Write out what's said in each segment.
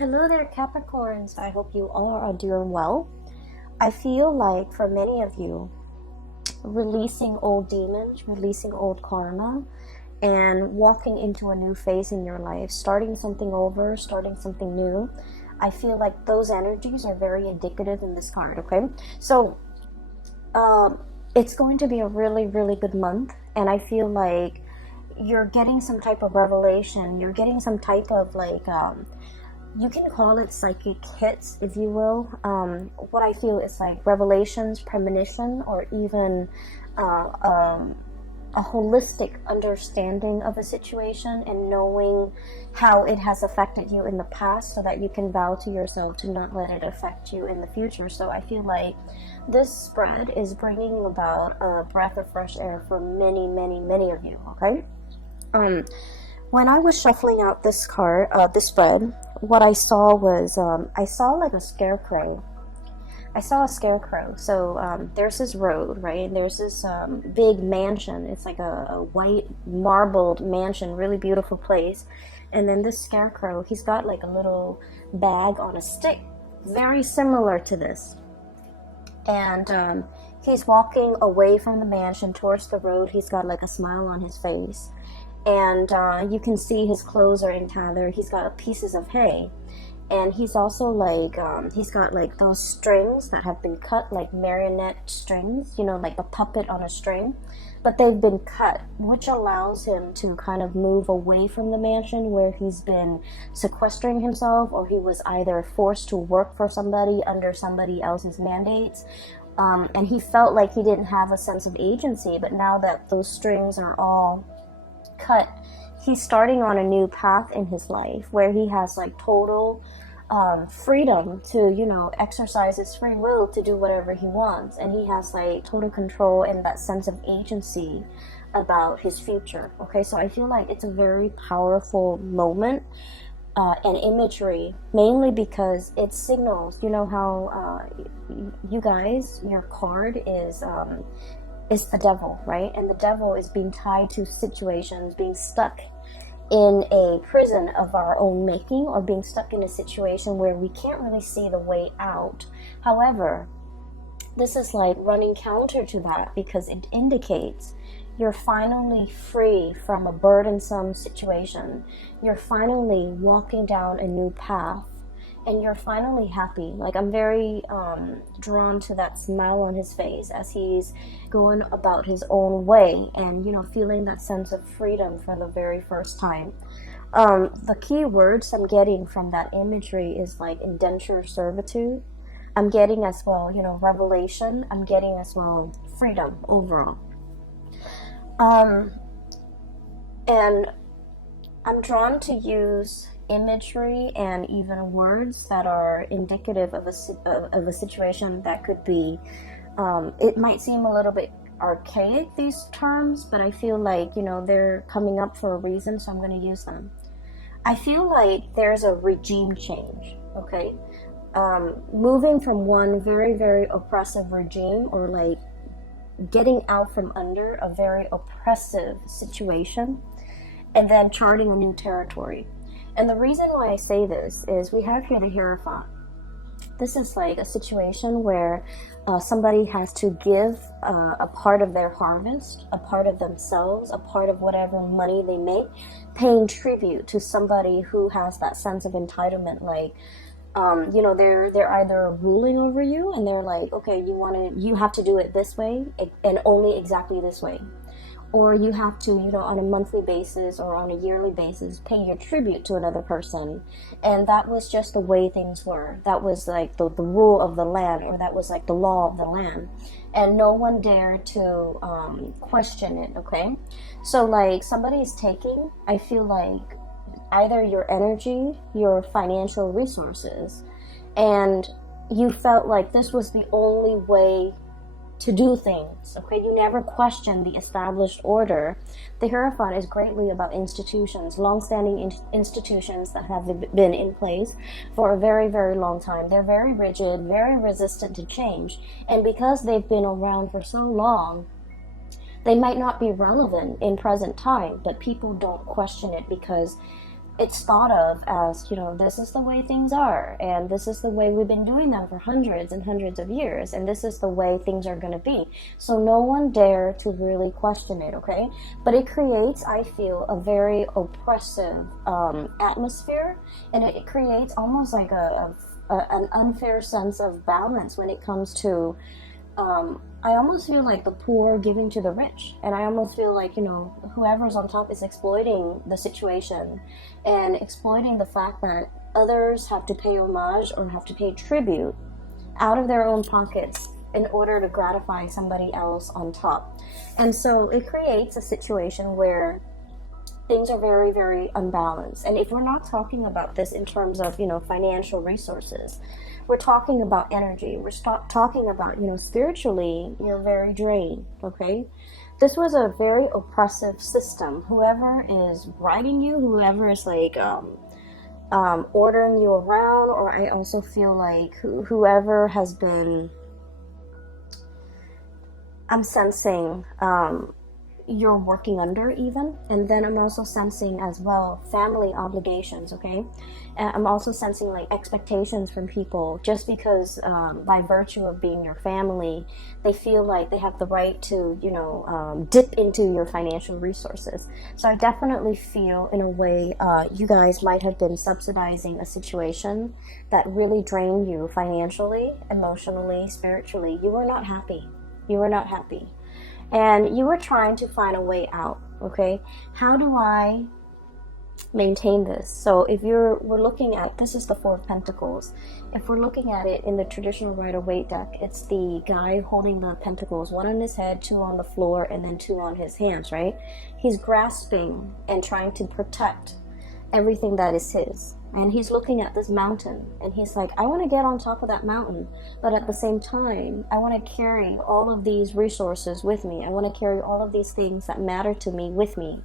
Hello there, Capricorns. I hope you all are doing well. I feel like for many of you, releasing old demons, releasing old karma, and walking into a new phase in your life, starting something over, starting something new. I feel like those energies are very indicative in this card, okay? So, it's going to be a really, really good month, and I feel like you're getting some type of revelation. You're getting some type of you can call it psychic hits, if you will. What I feel is like revelations, premonition, or even a holistic understanding of a situation and knowing how it has affected you in the past so that you can vow to yourself to not let it affect you in the future. So I feel like this spread is bringing about a breath of fresh air for many, many, many of you, okay? When I was shuffling out this card, this spread, what I saw was, I saw like a scarecrow. I saw a scarecrow. So there's this road, right? And there's this big mansion. It's like a white marbled mansion, really beautiful place. And then this scarecrow, he's got like a little bag on a stick, very similar to this. And he's walking away from the mansion towards the road. He's got like a smile on his face. And you can see his clothes are in tather. He's got pieces of hay. And he's also like, he's got like those strings that have been cut, like marionette strings, you know, like a puppet on a string. But they've been cut, which allows him to kind of move away from the mansion where he's been sequestering himself, or he was either forced to work for somebody under somebody else's mandates. And he felt like he didn't have a sense of agency. But now that those strings are all cut, he's starting on a new path in his life where he has like total freedom to, you know, exercise his free will to do whatever he wants, and he has like total control and that sense of agency about his future. Okay, so I feel like it's a very powerful moment and imagery, mainly because it signals, you know how you guys, your card is the devil, right? And the devil is being tied to situations, being stuck in a prison of our own making, or being stuck in a situation where we can't really see the way out. However, this is like running counter to that, because it indicates you're finally free from a burdensome situation. You're finally walking down a new path, and you're finally happy. Like, I'm very drawn to that smile on his face as he's going about his own way and, you know, feeling that sense of freedom for the very first time. The key words I'm getting from that imagery is like indenture servitude. I'm getting as well, you know, revelation. I'm getting as well freedom overall. And I'm drawn to use imagery and even words that are indicative of a situation that could be, it might seem a little bit archaic, these terms, but I feel like, you know, they're coming up for a reason, so I'm going to use them. I feel like there's a regime change, okay? Moving from one very, very oppressive regime, or like getting out from under a very oppressive situation, and then charting a new territory. And the reason why I say this is we have here the Hierophant. This is like a situation where somebody has to give a part of their harvest, a part of themselves, a part of whatever money they make, paying tribute to somebody who has that sense of entitlement. Like, you know, they're either ruling over you, and they're like, okay, you have to do it this way and only exactly this way. Or you have to, you know, on a monthly basis or on a yearly basis, pay your tribute to another person. And that was just the way things were. That was like the rule of the land, or that was like the law of the land. And no one dared to question it, okay? So like somebody is taking, I feel like, either your energy, your financial resources, and you felt like this was the only way to do things, okay? You never question the established order. The Hierophant is greatly about institutions, long-standing institutions that have been in place for a very, very long time. They're very rigid, very resistant to change, and because they've been around for so long, they might not be relevant in present time, but people don't question it because it's thought of as, this is the way things are, and this is the way we've been doing them for hundreds and hundreds of years, and this is the way things are going to be. So no one dare to really question it, okay? But it creates, I feel, a very oppressive atmosphere, and it creates almost like an unfair sense of balance when it comes to I almost feel like the poor giving to the rich, and I almost feel like, whoever's on top is exploiting the situation and exploiting the fact that others have to pay homage or have to pay tribute out of their own pockets in order to gratify somebody else on top. And so it creates a situation where things are very, very unbalanced. And if we're not talking about this in terms of, financial resources, we're talking about energy. We're talking about, spiritually, you're very drained, okay? This was a very oppressive system. Whoever is writing you, whoever is like ordering you around, or I also feel like whoever has been, I'm sensing, you're working under even. And then I'm also sensing as well family obligations, okay? And I'm also sensing like expectations from people just because by virtue of being your family, they feel like they have the right to, dip into your financial resources. So I definitely feel in a way you guys might have been subsidizing a situation that really drained you financially, emotionally, spiritually. You were not happy. You were not happy. And you were trying to find a way out, okay? How do I maintain this? So if we're looking at, this is the Four of Pentacles. If we're looking at it in the traditional Rider-Waite deck, it's the guy holding the pentacles, one on his head, two on the floor, and then two on his hands, right? He's grasping and trying to protect everything that is his. And he's looking at this mountain, and he's like, I want to get on top of that mountain, but at the same time, I want to carry all of these resources with me. I want to carry all of these things that matter to me with me.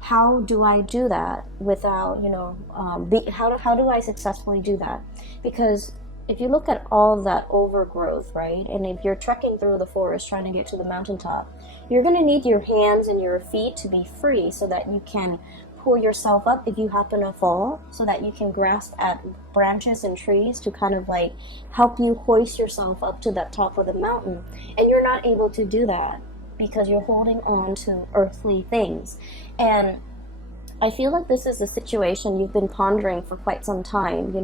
How do I do that without, how do I successfully do that? Because if you look at all of that overgrowth, right, and if you're trekking through the forest trying to get to the mountaintop, you're going to need your hands and your feet to be free so that you can pull yourself up if you happen to fall, so that you can grasp at branches and trees to kind of like help you hoist yourself up to that top of the mountain. And you're not able to do that because you're holding on to earthly things. And I feel like this is a situation you've been pondering for quite some time.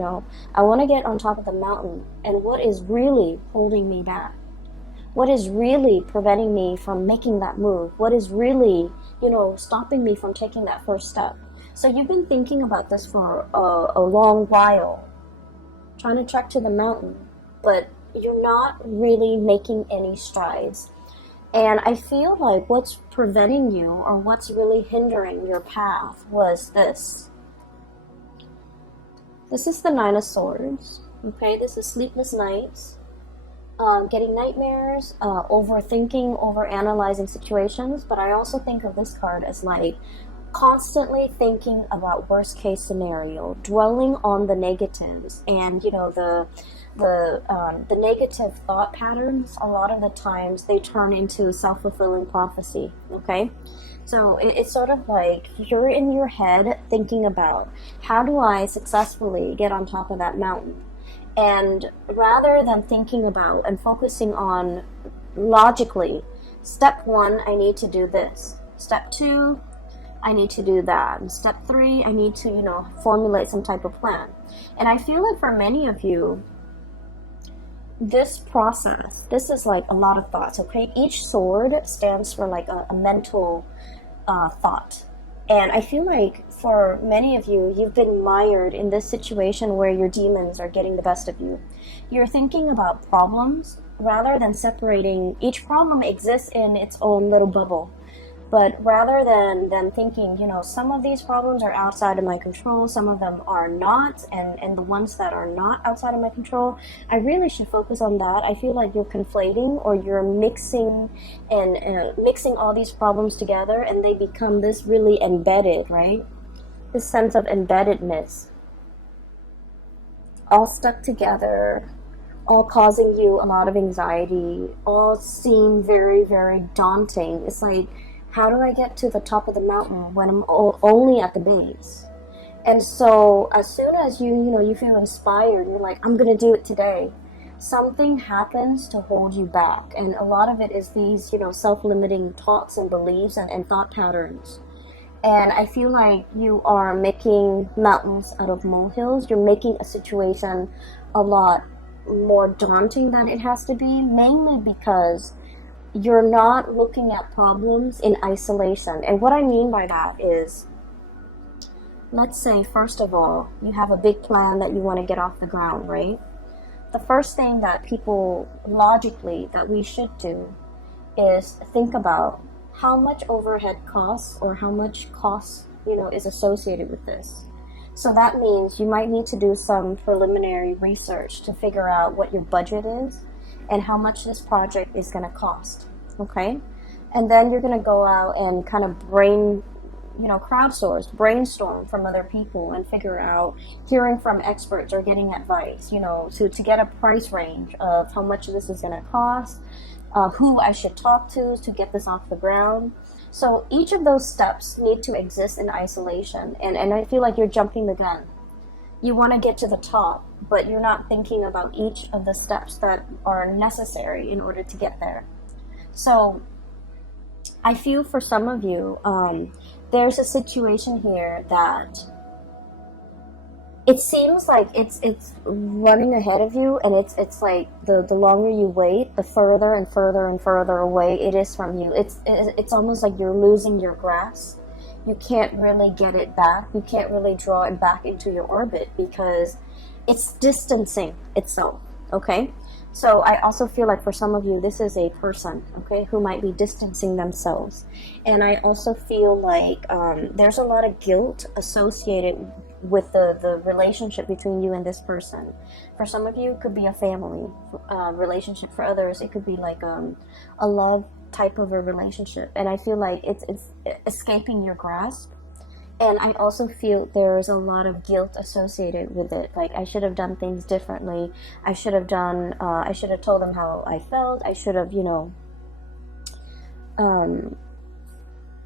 I want to get on top of the mountain, and what is really holding me back? What is really preventing me from making that move? What is really, stopping me from taking that first step? So you've been thinking about this for a long while, trying to trek to the mountain, but you're not really making any strides. And I feel like what's preventing you, or what's really hindering your path, was this. This is the Nine of Swords, okay? This is sleepless nights. Getting nightmares, overthinking, overanalyzing situations, but I also think of this card as like constantly thinking about worst case scenario, dwelling on the negatives, and the negative thought patterns. A lot of the times they turn into self-fulfilling prophecy. Okay, so it's sort of like you're in your head thinking about, how do I successfully get on top of that mountain? And rather than thinking about and focusing on logically, step 1, I need to do this. Step 2, I need to do that. And step 3, I need to, formulate some type of plan. And I feel like for many of you, this process, this is like a lot of thoughts, okay? Each sword stands for like a mental thought. And I feel like for many of you, you've been mired in this situation where your demons are getting the best of you. You're thinking about problems rather than separating. Each problem exists in its own little bubble. But rather than thinking, some of these problems are outside of my control, some of them are not, and the ones that are not outside of my control, I really should focus on that. I feel like you're conflating, or you're mixing mixing all these problems together, and they become this really embedded, right? This sense of embeddedness, all stuck together, all causing you a lot of anxiety, all seem very, very daunting. It's like, how do I get to the top of the mountain when I'm only at the base? And so as soon as you feel inspired, you're like, I'm gonna do it today. Something happens to hold you back. And a lot of it is these, self-limiting thoughts and beliefs and thought patterns. And I feel like you are making mountains out of molehills. You're making a situation a lot more daunting than it has to be, mainly because you're not looking at problems in isolation. And what I mean by that is, let's say, first of all, you have a big plan that you want to get off the ground, right? The first thing that people logically that we should do is think about how much overhead costs or how much cost, is associated with this. So that means you might need to do some preliminary research to figure out what your budget is and how much this project is going to cost, okay? And then you're going to go out and kind of crowdsource, brainstorm from other people and figure out, hearing from experts or getting advice, to get a price range of how much this is going to cost, who I should talk to get this off the ground. So each of those steps need to exist in isolation. And I feel like you're jumping the gun. You want to get to the top, but you're not thinking about each of the steps that are necessary in order to get there. So I feel for some of you, there's a situation here that it seems like it's running ahead of you, and it's like the longer you wait, the further and further and further away it is from you. It's almost like you're losing your grasp. You can't really get it back. You can't really draw it back into your orbit because it's distancing itself, okay? So I also feel like for some of you, this is a person, okay, who might be distancing themselves. And I also feel like there's a lot of guilt associated with the relationship between you and this person. For some of you, it could be a family relationship. For others, it could be like a love type of a relationship. And I feel like it's escaping your grasp. And I also feel there's a lot of guilt associated with it. Like, I should have done things differently. I should have told them how I felt. I should have,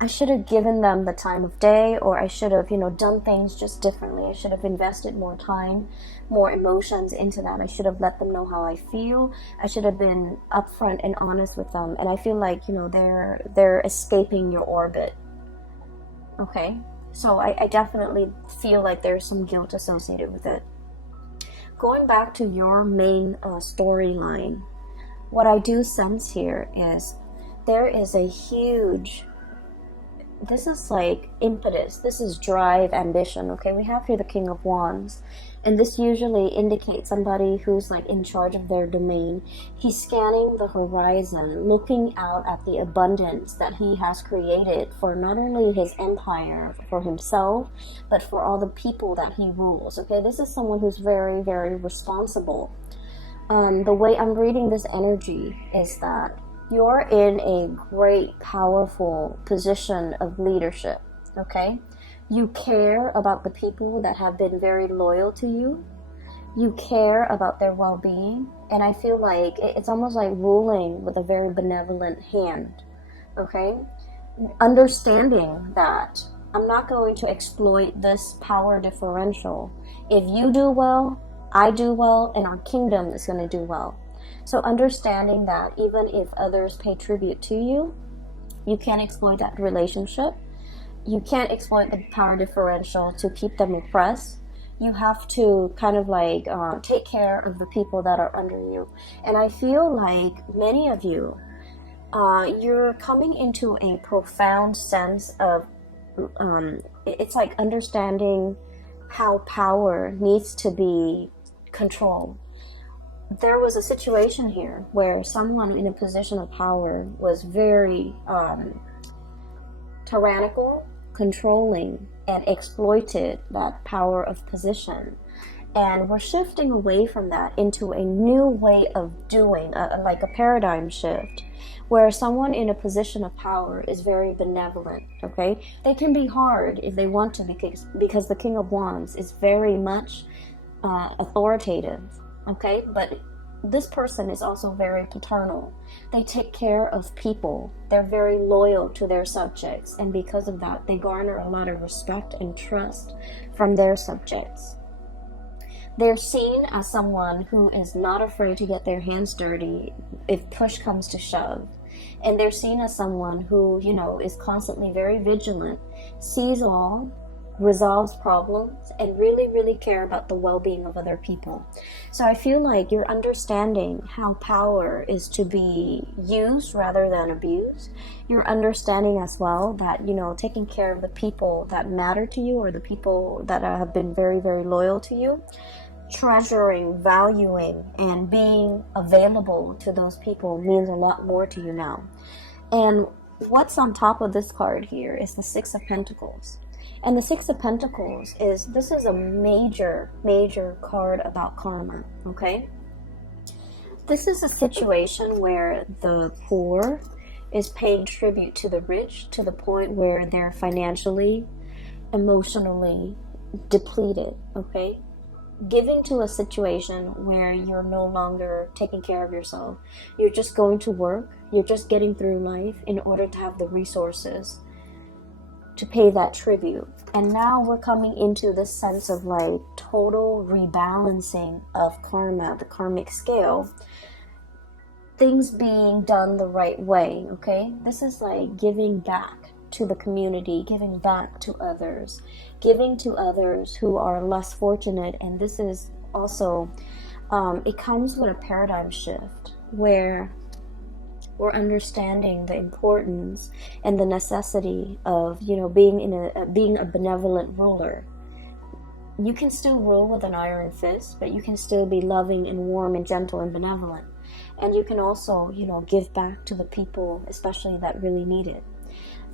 I should have given them the time of day, or I should have, done things just differently. I should have invested more time, more emotions into that. I should have let them know how I feel. I should have been upfront and honest with them. And I feel like, they're escaping your orbit. Okay? So I definitely feel like there's some guilt associated with it. Going back to your main storyline, what I do sense here is there is a huge, this is like impetus, this is drive, ambition, okay? We have here the King of Wands, and this usually indicates somebody who's like in charge of their domain. He's scanning the horizon, looking out at the abundance that he has created for not only his empire, for himself, but for all the people that he rules, okay? This is someone who's very, very responsible. The way I'm reading this energy is that you're in a great, powerful position of leadership, okay? You care about the people that have been very loyal to you. You care about their well-being. And I feel like it's almost like ruling with a very benevolent hand, okay? Understanding that I'm not going to exploit this power differential. If you do well, I do well, and our kingdom is going to do well. So understanding that even if others pay tribute to you, you can't exploit that relationship. You can't exploit the power differential to keep them oppressed. You have to kind of like take care of the people that are under you. And I feel like many of you, you're coming into a profound sense of, it's like understanding how power needs to be controlled. There was a situation here where someone in a position of power was very tyrannical, controlling, and exploited that power of position. And we're shifting away from that into a new way of doing, like a paradigm shift, where someone in a position of power is very benevolent, okay? They can be hard if they want to, because the King of Wands is very much authoritative, okay? But this person is also very paternal. They take care of people. They're very loyal to their subjects, and because of that, they garner a lot of respect and trust from their subjects. They're seen as someone who is not afraid to get their hands dirty if push comes to shove. And they're seen as someone who, is constantly very vigilant, sees all, resolves problems, and really, really care about the well-being of other people. So I feel like you're understanding how power is to be used rather than abused. You're understanding as well that, taking care of the people that matter to you, or the people that have been very, very loyal to you, treasuring, valuing, and being available to those people means a lot more to you now. And what's on top of this card here is the Six of Pentacles. And the Six of Pentacles this is a major, major card about karma, okay? This is a situation where the poor is paying tribute to the rich to the point where they're financially, emotionally depleted, okay? Giving to a situation where you're no longer taking care of yourself. You're just going to work. You're just getting through life in order to have the resources to pay that tribute. And now we're coming into this sense of like total rebalancing of karma, the karmic scale. Things being done the right way, okay? This is like giving back to the community, giving back to others, giving to others who are less fortunate. And this is also, it comes with a paradigm shift where we're understanding the importance and the necessity of, being a benevolent ruler. You can still rule with an iron fist, but you can still be loving and warm and gentle and benevolent. And you can also, give back to the people, especially that really need it.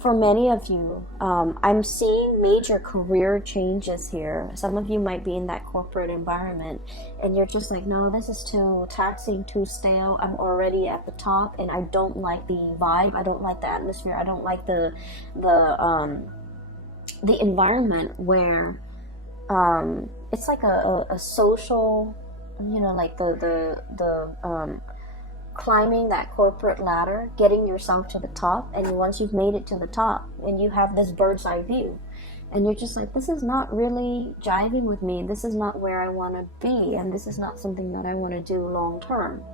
For many of you, I'm seeing major career changes here. Some of you might be in that corporate environment and you're just like, no, this is too taxing, too stale. I'm already at the top and I don't like the vibe. I don't like the atmosphere. I don't like the environment where it's like a social, like the climbing that corporate ladder, getting yourself to the top, and once you've made it to the top and you have this bird's eye view and you're just like, this is not really jiving with me, this is not where I want to be, and this is not something that I want to do long term.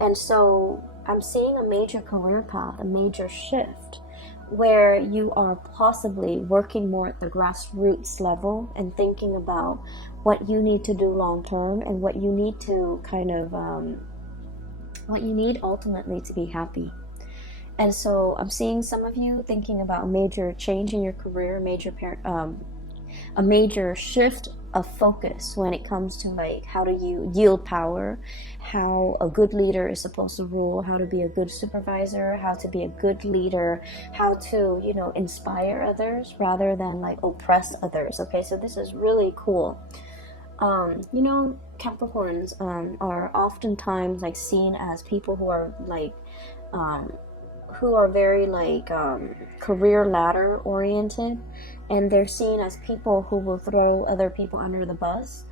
And so I'm seeing a major career path, a major shift where you are possibly working more at the grassroots level and thinking about what you need to do long term and what you need to kind of what you need ultimately to be happy. And so I'm seeing some of you thinking about a major change in your career, a major shift of focus when it comes to like how do you yield power, how a good leader is supposed to rule, how to be a good supervisor, how to be a good leader, how to inspire others rather than like oppress others. Okay, so this is really cool. Capricorns are oftentimes like seen as people who are like very like career ladder oriented, and they're seen as people who will throw other people under the bus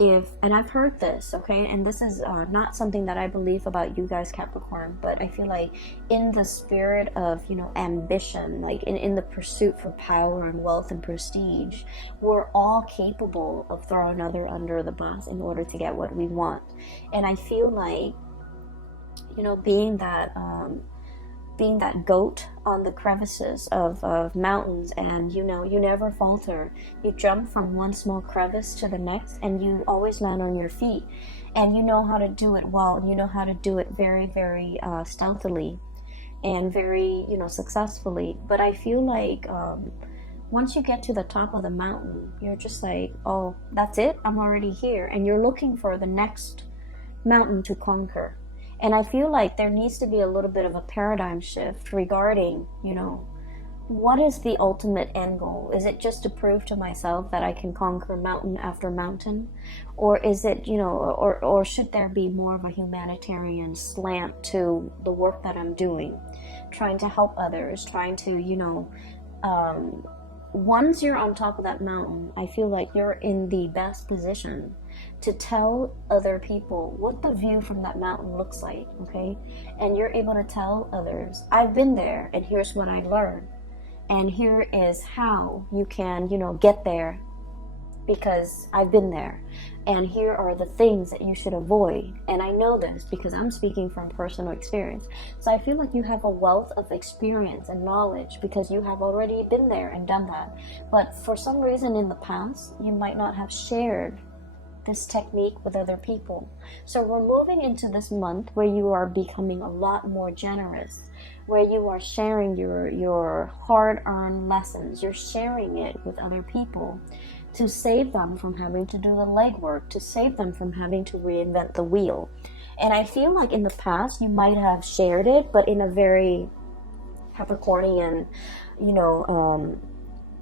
and I've heard this, okay, and this is not something that I believe about you guys, Capricorn, but I feel like in the spirit of, ambition, like in the pursuit for power and wealth and prestige, we're all capable of throwing another under the bus in order to get what we want. And I feel like, being that goat on the crevices of mountains, and you never falter. You jump from one small crevice to the next and you always land on your feet, and you know how to do it well, and you know how to do it very, very stealthily and very successfully. But I feel like once you get to the top of the mountain, you're just like, oh, that's it, I'm already here, and you're looking for the next mountain to conquer. And I feel like there needs to be a little bit of a paradigm shift regarding, what is the ultimate end goal? Is it just to prove to myself that I can conquer mountain after mountain? Or is it, or should there be more of a humanitarian slant to the work that I'm doing? Trying to help others, trying to, once you're on top of that mountain, I feel like you're in the best position to tell other people what the view from that mountain looks like, okay? And you're able to tell others, I've been there and here's what I learned. And here is how you can, get there because I've been there. And here are the things that you should avoid. And I know this because I'm speaking from personal experience. So I feel like you have a wealth of experience and knowledge because you have already been there and done that. But for some reason in the past, you might not have shared this technique with other people. So we're moving into this month where you are becoming a lot more generous, where you are sharing your hard-earned lessons. You're sharing it with other people to save them from having to do the legwork, to save them from having to reinvent the wheel. And I feel like in the past you might have shared it, but in a very Capricornian,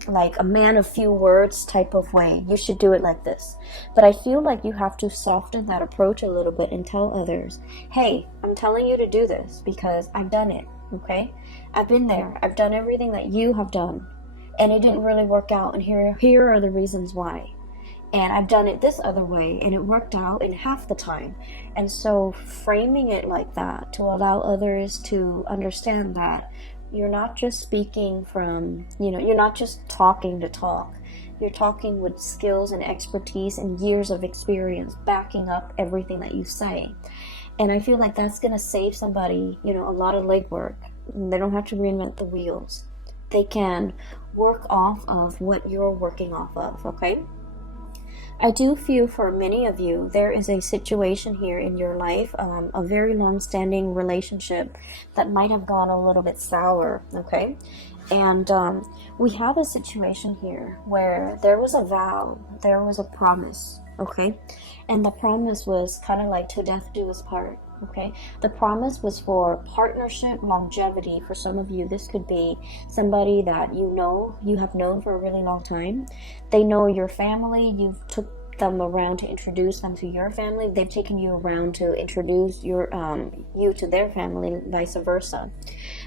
like a man of few words type of way. You should do it like this. But I feel like you have to soften that approach a little bit and tell others, hey, I'm telling you to do this because I've done it, okay? I've been there. I've done everything that you have done. And it didn't really work out. And here are the reasons why. And I've done it this other way. And it worked out in half the time. And so framing it like that to allow others to understand that you're not just speaking from, you're not just talking to talk. You're talking with skills and expertise and years of experience backing up everything that you say. And I feel like that's going to save somebody, a lot of legwork. They don't have to reinvent the wheels. They can work off of what you're working off of, okay? I do feel for many of you, there is a situation here in your life, a very long-standing relationship that might have gone a little bit sour, okay? And we have a situation here where there was a vow, there was a promise, okay? And the promise was kind of like to death do us part, okay? The promise was for partnership, longevity. For some of you, this could be somebody that you have known for a really long time. They know your family. You've took them around to introduce them to your family. They've taken you around to introduce you to their family, vice versa.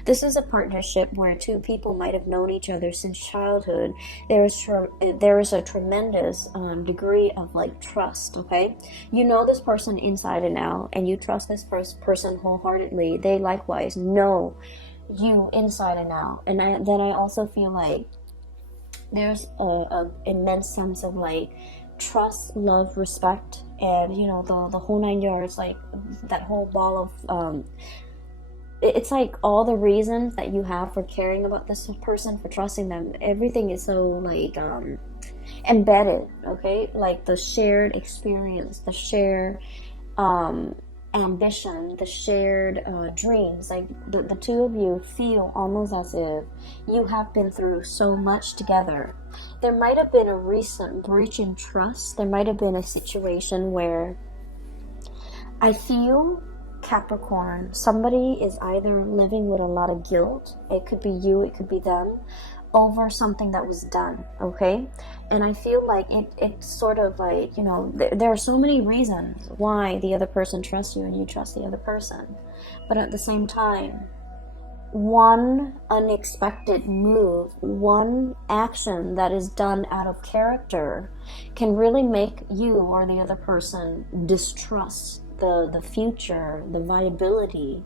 This is a partnership where two people might have known each other since childhood. There is a tremendous degree of like trust, okay? You know this person inside and out, and you trust this person wholeheartedly. They likewise know you inside and out. And then I also feel like there's a immense sense of like trust, love, respect, and the whole 9 yards, like that whole ball of it's like all the reasons that you have for caring about this person, for trusting them, everything is so like embedded, okay? Like the shared experience, the shared ambition, the shared dreams. Like the two of you feel almost as if you have been through so much together. There might have been a recent breach in trust. There might have been a situation where I feel, Capricorn, somebody is either living with a lot of guilt. It could be you, it could be them, over something that was done, okay? And I feel like it's sort of like, there are so many reasons why the other person trusts you and you trust the other person. But at the same time, one unexpected move, one action that is done out of character can really make you or the other person distrust the future, the viability,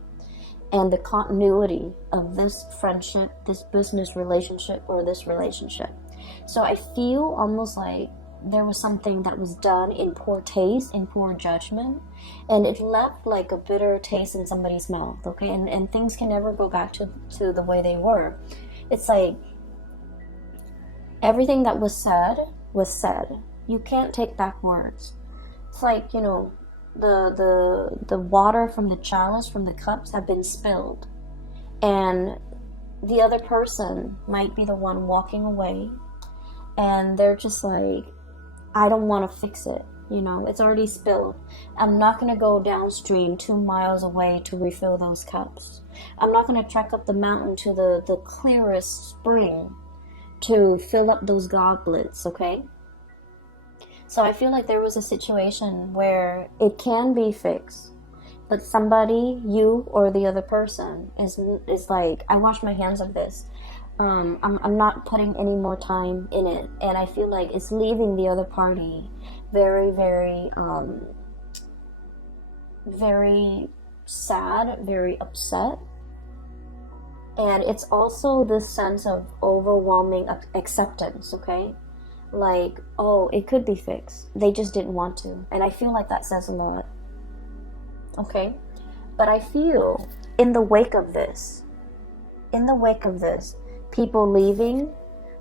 and the continuity of this friendship, this business relationship, or this relationship. So I feel almost like there was something that was done in poor taste, in poor judgment, and it left like a bitter taste in somebody's mouth, okay? And things can never go back to the way they were. It's like everything that was said was said. You can't take back words. It's like, the water from the chalice, from the cups, have been spilled, and the other person might be the one walking away, and they're just like, I don't want to fix it, it's already spilled. I'm not going to go downstream 2 miles away to refill those cups. I'm not going to trek up the mountain to the clearest spring to fill up those goblets, okay? So I feel like there was a situation where it can be fixed, but somebody, you or the other person, is like, I wash my hands of this. I'm not putting any more time in it, and I feel like it's leaving the other party very, very, very sad, very upset. And it's also this sense of overwhelming acceptance, okay? Like, oh, it could be fixed. They just didn't want to. And I feel like that says a lot, okay? But I feel in the wake of this, people leaving,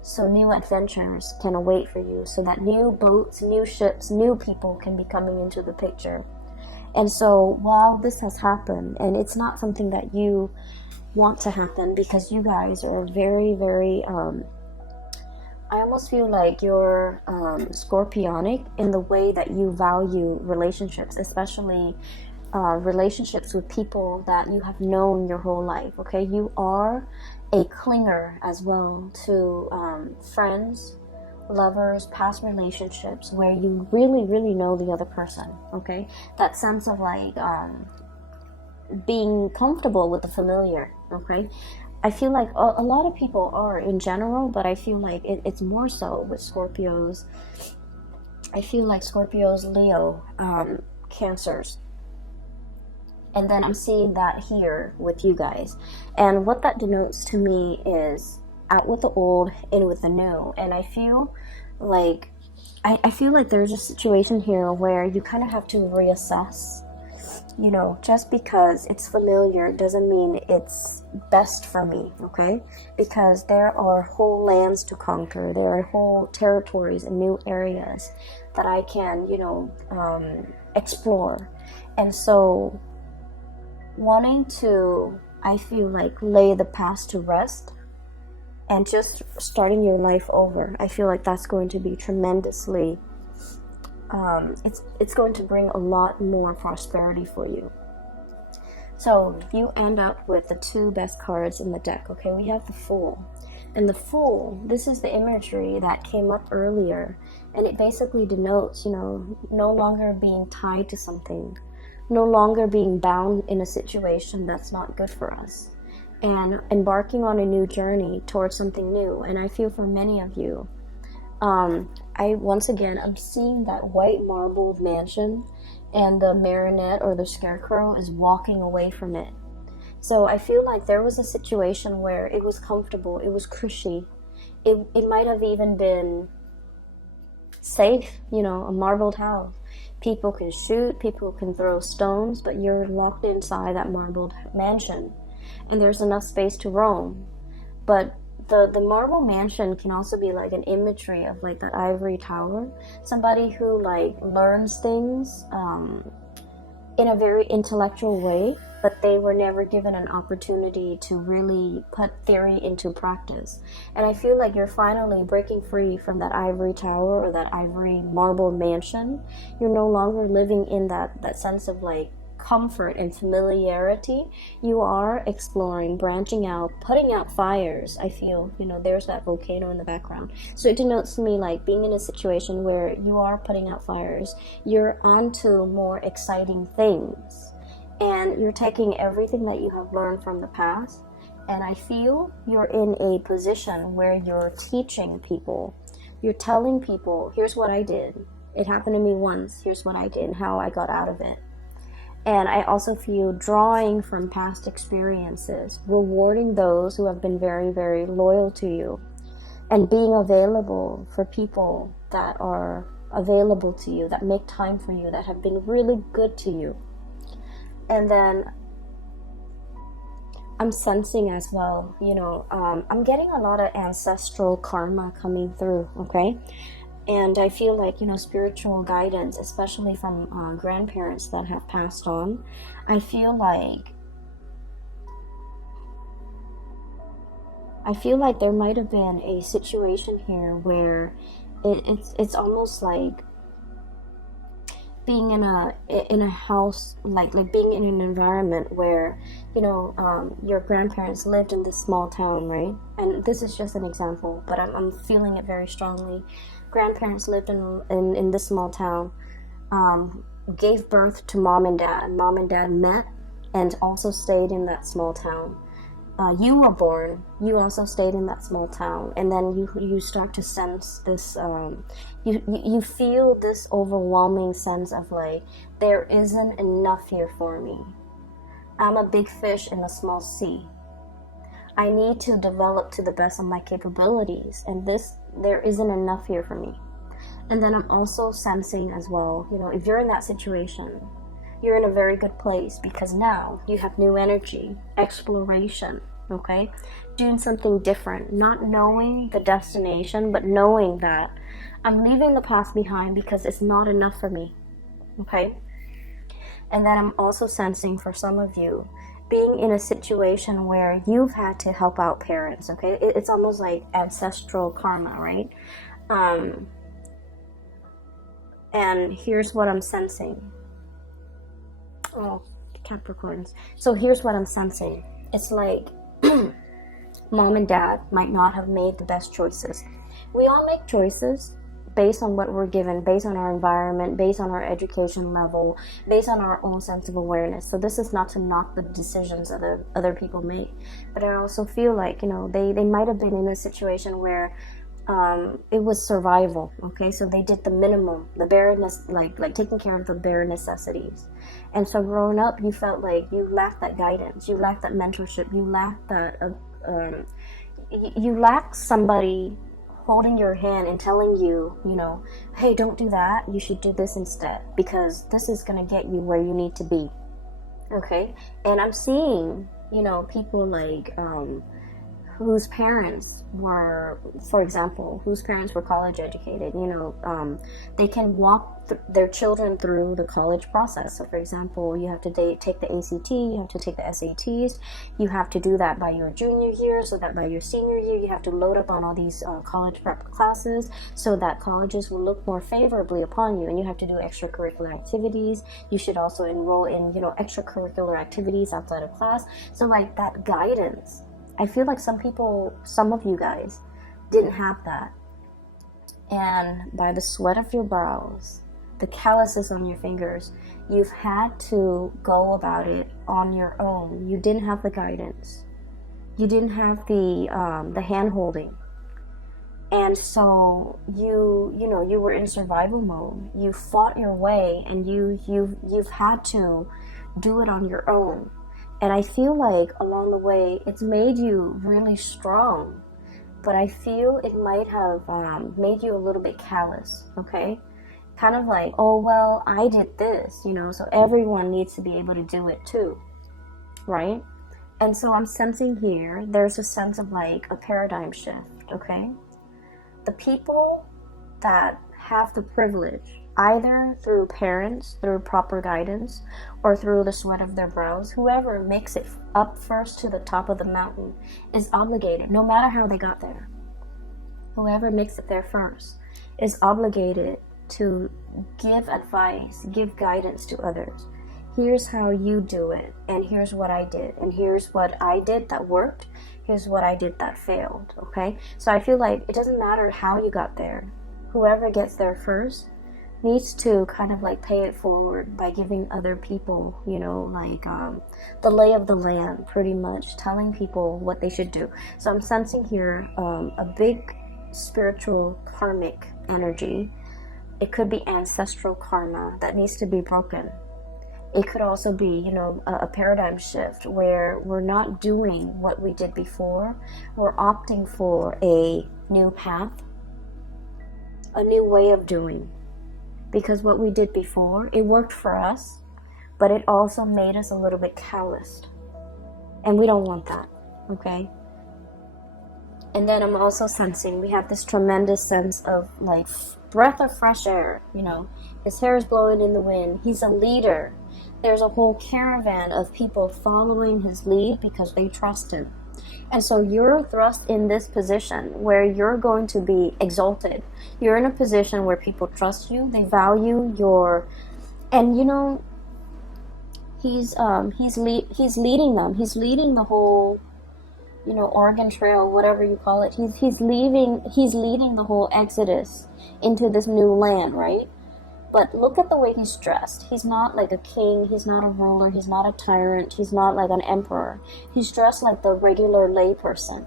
so new adventures can await for you, so that new boats, new ships, new people can be coming into the picture. And so while this has happened, and it's not something that you want to happen, because you guys are very, very, I almost feel like you're scorpionic in the way that you value relationships, especially relationships with people that you have known your whole life, okay? You are a clinger as well to friends, lovers, past relationships where you really, really know the other person, okay? That sense of like being comfortable with the familiar, okay? I feel like a lot of people are in general, but I feel like it's more so with Scorpios. I feel like Scorpios, Leo, Cancers. And then I'm seeing that here with you guys. And what that denotes to me is out with the old, in with the new. And I feel like there's a situation here where you kind of have to reassess. You know, just because it's familiar doesn't mean it's best for me, okay? Because there are whole lands to conquer. There are whole territories and new areas that I can, you know, explore. And so wanting to, I feel like, lay the past to rest and just starting your life over, I feel like that's going to be tremendously it's going to bring a lot more prosperity for you. So you end up with the two best cards in the deck, okay? We have the Fool. And the Fool, this is the imagery that came up earlier, and it basically denotes, you know, no longer being tied to something, no longer being bound in a situation that's not good for us, and embarking on a new journey towards something new. And I feel for many of you, I'm seeing that white marbled mansion, and the marionette or the scarecrow is walking away from it. So I feel like there was a situation where it was comfortable, it was cushy, it might have even been safe, you know, a marbled house. People can shoot, people can throw stones, but you're locked inside that marbled mansion, and there's enough space to roam. But the marble mansion can also be like an imagery of like that ivory tower, somebody who like learns things in a very intellectual way, but they were never given an opportunity to really put theory into practice. And I feel like you're finally breaking free from that ivory tower or that ivory marble mansion. You're no longer living in that sense of like comfort and familiarity. You are exploring, branching out, putting out fires. I feel, you know, there's that volcano in the background. So it denotes to me like being in a situation where you are putting out fires. You're onto more exciting things, and you're taking everything that you have learned from the past, and I feel you're in a position where you're teaching people. You're telling people, here's what I did. It happened to me once. Here's what I did and how I got out of it. And I also feel drawing from past experiences, rewarding those who have been very, very loyal to you, and being available for people that are available to you, that make time for you, that have been really good to you. And then I'm sensing as well, you know, I'm getting a lot of ancestral karma coming through, okay? And I feel like, you know, spiritual guidance, especially from grandparents that have passed on, I feel like there might have been a situation here where it's almost like being in a house, like being in an environment where, you know, your grandparents lived in this small town, right? And this is just an example, but I'm feeling it very strongly. Grandparents lived in this small town, gave birth to mom and dad. Mom and dad met and also stayed in that small town. you were born, you also stayed in that small town, and then you start to sense this, you feel this overwhelming sense of like, there isn't enough here for me. I'm a big fish in a small sea. I need to develop to the best of my capabilities, and there isn't enough here for me. And then I'm also sensing as well, if you're in that situation, you're in a very good place, because now you have new energy, exploration, okay? Doing something different, not knowing the destination, but knowing that I'm leaving the past behind because it's not enough for me, okay? And then I'm also sensing for some of you, being in a situation where you've had to help out parents, okay? It's almost like ancestral karma, right? And here's what I'm sensing. Oh, Capricorns. So here's what I'm sensing. It's like mom and dad might not have made the best choices. We all make choices based on what we're given, based on our environment, based on our education level, based on our own sense of awareness. So this is not to knock the decisions other people make, but I also feel like, they might have been in a situation where it was survival, okay? So they did the minimum, the bare, like taking care of the bare necessities. And so growing up, you felt like you lacked that guidance, you lacked that mentorship, you lacked that, you lacked somebody holding your hand and telling you, hey, don't do that, you should do this instead, because this is going to get you where you need to be, okay? And I'm seeing, people like, whose parents were, for example, college educated, they can walk their children through the college process. So for example, you have to take the ACT, you have to take the SATs, you have to do that by your junior year, so that by your senior year, you have to load up on all these college prep classes, so that colleges will look more favorably upon you, and you have to do extracurricular activities. You should also enroll in, extracurricular activities outside of class. So like that guidance, I feel like some of you guys didn't have that. And by the sweat of your brows, the calluses on your fingers, you've had to go about it on your own. You didn't have the guidance. You didn't have the hand-holding. And so you were in survival mode. You fought your way, and you've had to do it on your own. And I feel like along the way, it's made you really strong, but I feel it might have made you a little bit callous, okay? Kind of like, oh, well, I did this, so everyone needs to be able to do it too, right? And so I'm sensing here, there's a sense of like a paradigm shift, okay? The people that have the privilege, either through parents, through proper guidance, or through the sweat of their brows, whoever makes it up first to the top of the mountain is obligated, no matter how they got there. Whoever makes it there first is obligated to give advice, give guidance to others. Here's how you do it, and here's what I did, and here's what I did that worked, here's what I did that failed, okay? So I feel like it doesn't matter how you got there. Whoever gets there first needs to kind of like pay it forward by giving other people, the lay of the land, pretty much telling people what they should do. So I'm sensing here a big spiritual karmic energy. It could be ancestral karma that needs to be broken. It could also be, a paradigm shift where we're not doing what we did before. We're opting for a new path, a new way of doing. Because what we did before, it worked for us, but it also made us a little bit calloused. And we don't want that, okay? And then I'm also sensing we have this tremendous sense of like breath of fresh air, his hair is blowing in the wind. He's a leader. There's a whole caravan of people following his lead because they trust him. And so you're thrust in this position where you're going to be exalted. You're in a position where people trust you, they value your, and he's leading them. He's leading the whole, Oregon Trail, whatever you call it. He's leading the whole exodus into this new land, right? But look at the way he's dressed. He's not like a king, he's not a ruler, he's not a tyrant, he's not like an emperor. He's dressed like the regular layperson.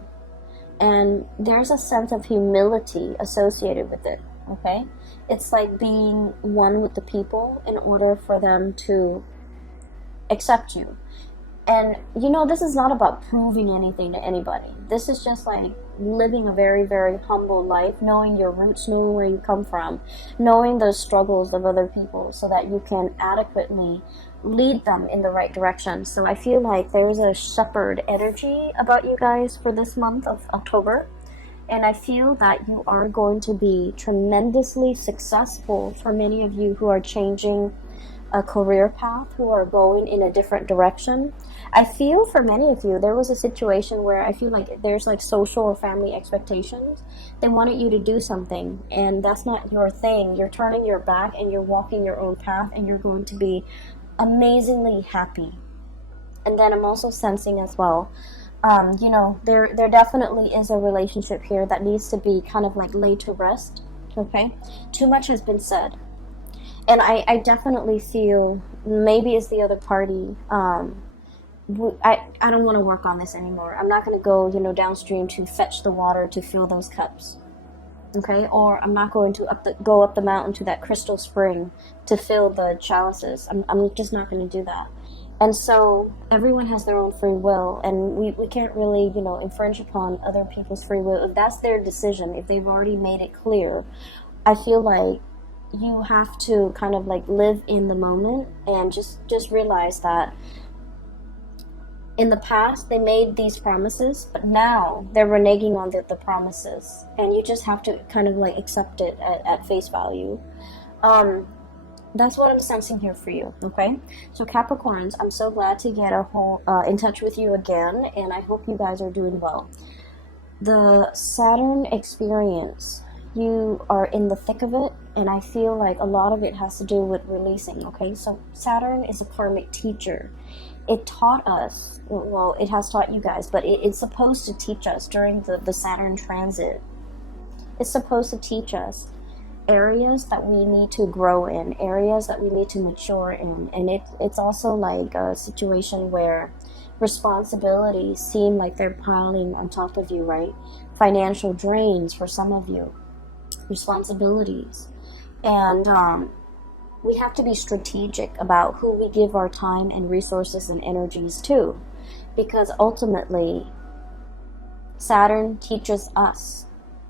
And there's a sense of humility associated with it, okay? It's like being one with the people in order for them to accept you. And this is not about proving anything to anybody. This is just like living a very, very humble life, knowing your roots, knowing where you come from, knowing the struggles of other people so that you can adequately lead them in the right direction. So I feel like there's a shepherd energy about you guys for this month of October. And I feel that you are going to be tremendously successful for many of you who are changing a career path, who are going in a different direction. I feel for many of you, there was a situation where I feel like there's like social or family expectations. They wanted you to do something, and that's not your thing. You're turning your back and you're walking your own path, and you're going to be amazingly happy. And then I'm also sensing as well, there definitely is a relationship here that needs to be kind of like laid to rest, okay? Too much has been said. And I definitely feel maybe it's the other party. I don't want to work on this anymore. I'm not going to go, downstream to fetch the water to fill those cups. Okay? Or I'm not going to go up the mountain to that crystal spring to fill the chalices. I'm just not going to do that. And so everyone has their own free will, and we can't really, infringe upon other people's free will. If that's their decision, if they've already made it clear, I feel like you have to kind of like live in the moment and just realize that in the past they made these promises, but now they're reneging on the promises, and you just have to kind of like accept it at face value. That's what I'm sensing here for you, okay? So Capricorns, I'm so glad to get in touch with you again, and I hope you guys are doing well. The Saturn experience, you are in the thick of it, and I feel like a lot of it has to do with releasing, okay? So Saturn is a karmic teacher. It taught us, well, it has taught you guys, but it's supposed to teach us during the Saturn transit. It's supposed to teach us areas that we need to grow in, areas that we need to mature in. And it's also like a situation where responsibilities seem like they're piling on top of you, right? Financial drains for some of you, responsibilities. And we have to be strategic about who we give our time and resources and energies to, because ultimately Saturn teaches us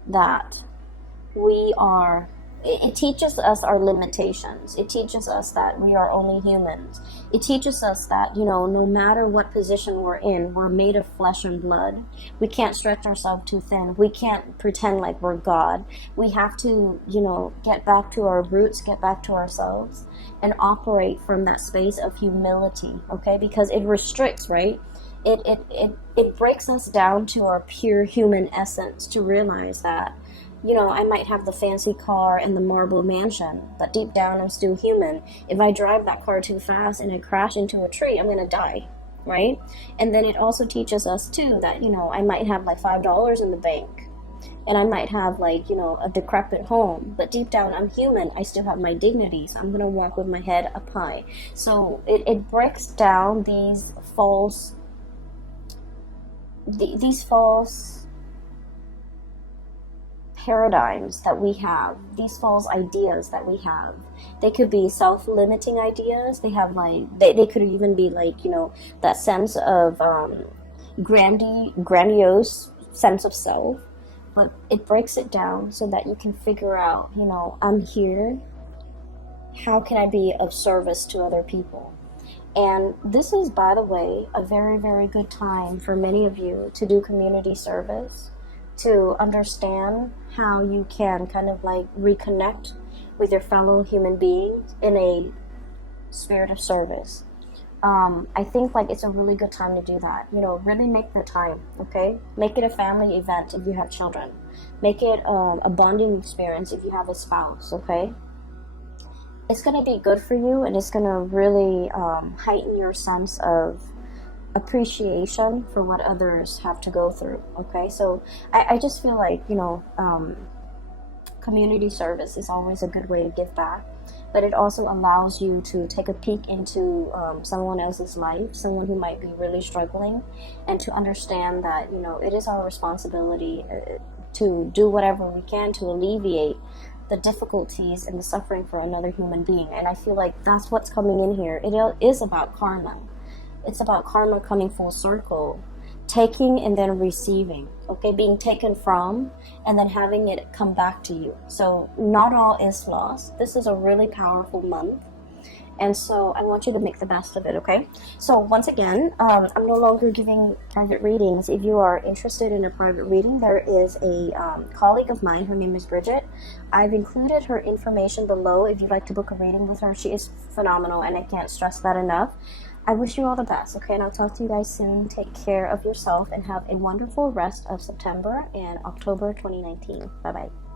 that it teaches us our limitations. It teaches us that we are only humans. It teaches us that, no matter what position we're in, we're made of flesh and blood. We can't stretch ourselves too thin. We can't pretend like we're God. We have to, get back to our roots, get back to ourselves, and operate from that space of humility, okay? Because it restricts, right? It breaks us down to our pure human essence to realize that, I might have the fancy car and the marble mansion, but deep down I'm still human. If I drive that car too fast and I crash into a tree, I'm going to die, right? And then it also teaches us too that, I might have like $5 in the bank, and I might have like, a decrepit home, but deep down I'm human. I still have my dignity, so I'm going to walk with my head up high. So it breaks down these false paradigms that we have, these false ideas that we have. They could be self-limiting ideas. They have like they could even be like, that sense of grandiose sense of self. But it breaks it down so that you can figure out, I'm here. How can I be of service to other people? And this is, by the way, a very, very good time for many of you to do community service, to understand how you can kind of like reconnect with your fellow human beings in a spirit of service. I think like it's a really good time to do that. Really make the time, okay? Make it a family event if you have children. Make it a bonding experience if you have a spouse, okay? It's going to be good for you, and it's going to really heighten your sense of appreciation for what others have to go through, okay? So I just feel like, community service is always a good way to give back. but it also allows you to take a peek into someone else's life, someone who might be really struggling, and to understand that, you know, it is our responsibility to do whatever we can to alleviate the difficulties and the suffering for another human being. And I feel like that's what's coming in here. It is about karma. It's about karma coming full circle, taking and then receiving, okay, being taken from and then having it come back to you. So not all is lost. This is a really powerful month, and so I want you to make the best of it, okay? So once again, I'm no longer giving private readings. If you are interested in a private reading, there is a colleague of mine. Her name is Bridget. I've included her information below if you'd like to book a reading with her. She is phenomenal, and I can't stress that enough. I wish you all the best, okay? And I'll talk to you guys soon. Take care of yourself and have a wonderful rest of September and October 2019. Bye-bye.